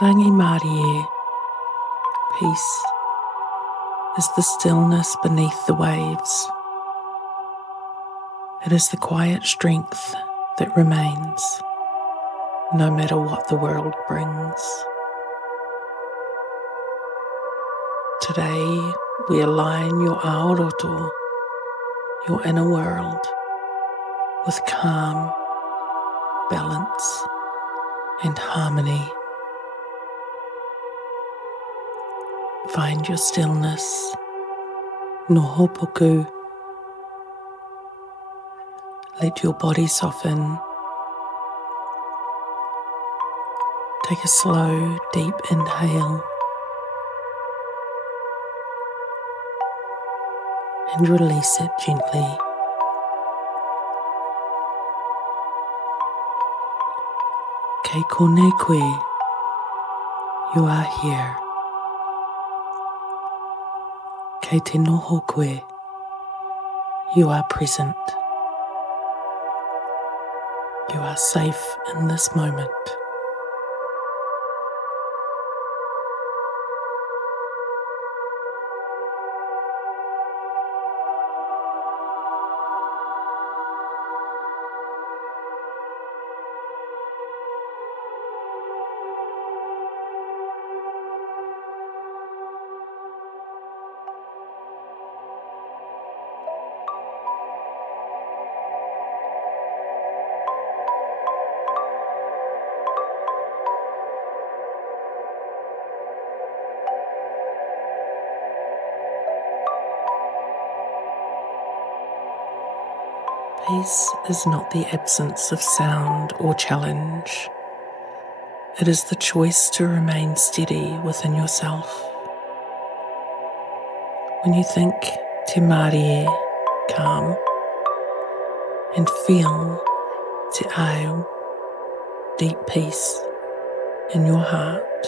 Rangi Marie, peace, is the stillness beneath the waves. It is the quiet strength that remains, no matter what the world brings. Today, we align your aoroto, your inner world, with calm, balance, and harmony. Find your stillness, no hopoku. Let your body soften. Take a slow, deep inhale and release it gently. Kei kone koe, you are here. Kei te noho koe, you are present. You are safe in this moment. Peace is not the absence of sound or challenge. It is the choice to remain steady within yourself. When you think te marie, calm, and feel te ao, deep peace in your heart,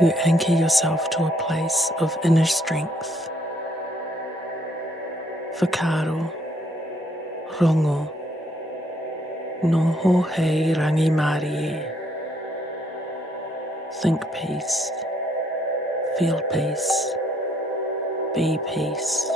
you anchor yourself to a place of inner strength. Whakaaro, rongo, noho hei rangi marie. Think peace, feel peace, be peace.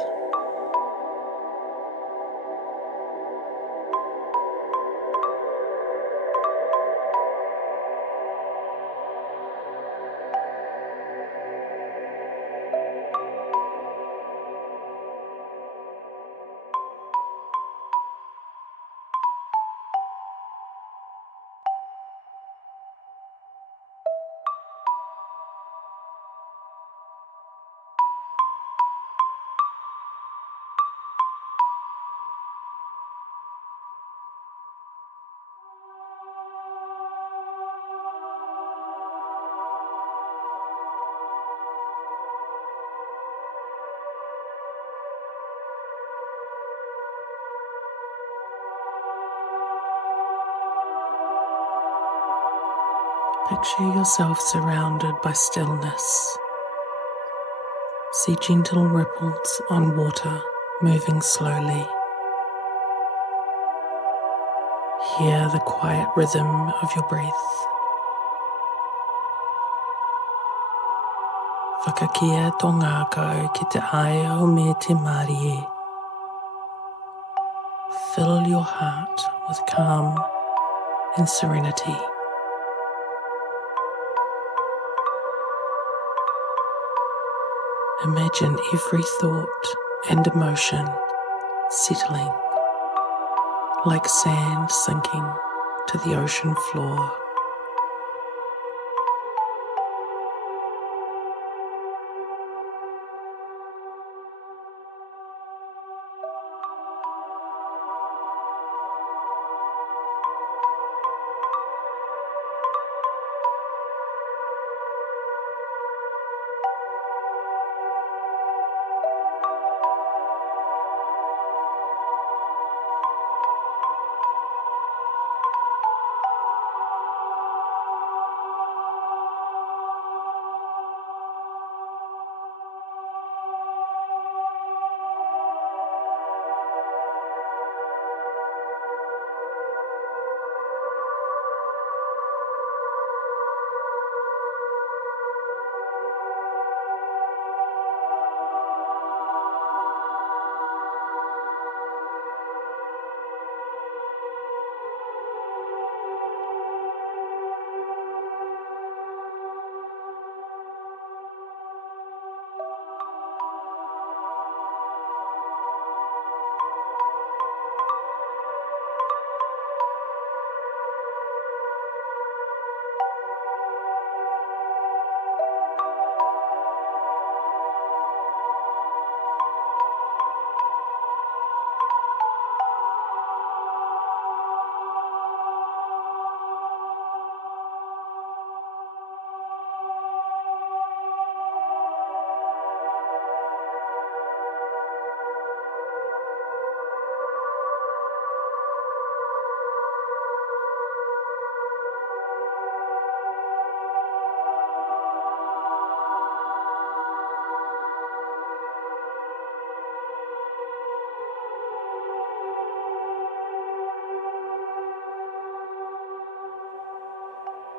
Picture yourself surrounded by stillness. See gentle ripples on water moving slowly. Hear the quiet rhythm of your breath. Whakakia tō ngākau ki te aio me te marie. Fill your heart with calm and serenity. Imagine every thought and emotion settling, like sand sinking to the ocean floor.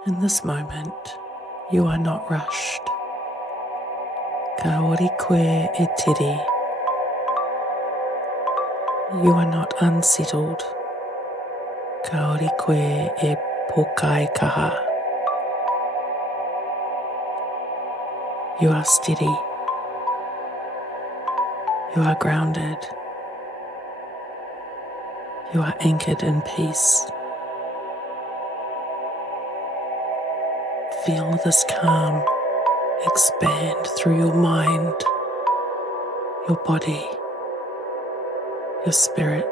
In this moment, you are not rushed. Ka ori koe e tere. You are not unsettled. Ka ori koe e pokai kaha. You are steady. You are grounded. You are anchored in peace. Feel this calm expand through your mind, your body, your spirit.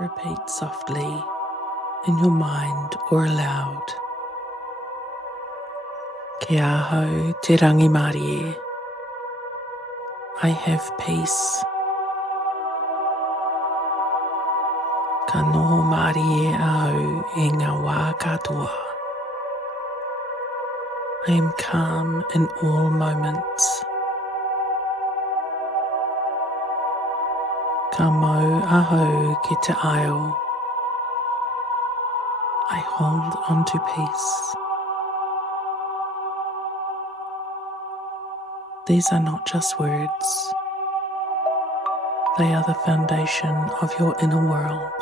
Repeat softly in your mind or aloud. Kia hau te rangi Māori e. I have peace. Ka noho Māori e au e ngā wā katoa. I am calm in all moments. Ka mau ahau ki te ao. I hold on to peace. These are not just words. They are the foundation of your inner world.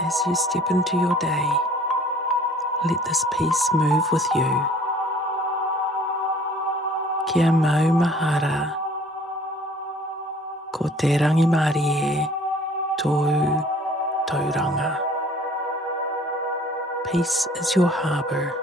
As you step into your day, let this peace move with you. Kia mau mahara, ko te rangi Māori e tōu tauranga. Peace is your harbour.